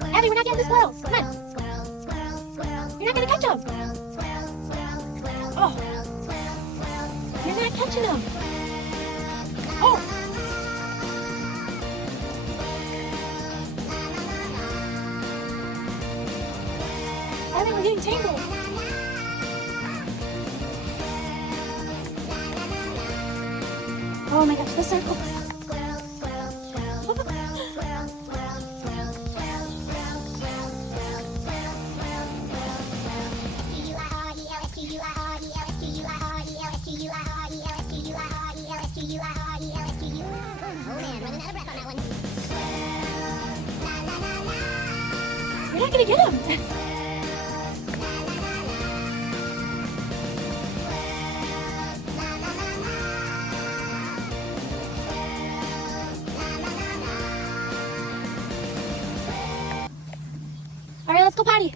Abby, we're not getting the squirrels. Come on. You're not gonna catch them. Oh. You're not catching them. Oh. Abby, we're getting tangled. Oh my gosh, the circles. We're not gonna get him. All right, let's go potty.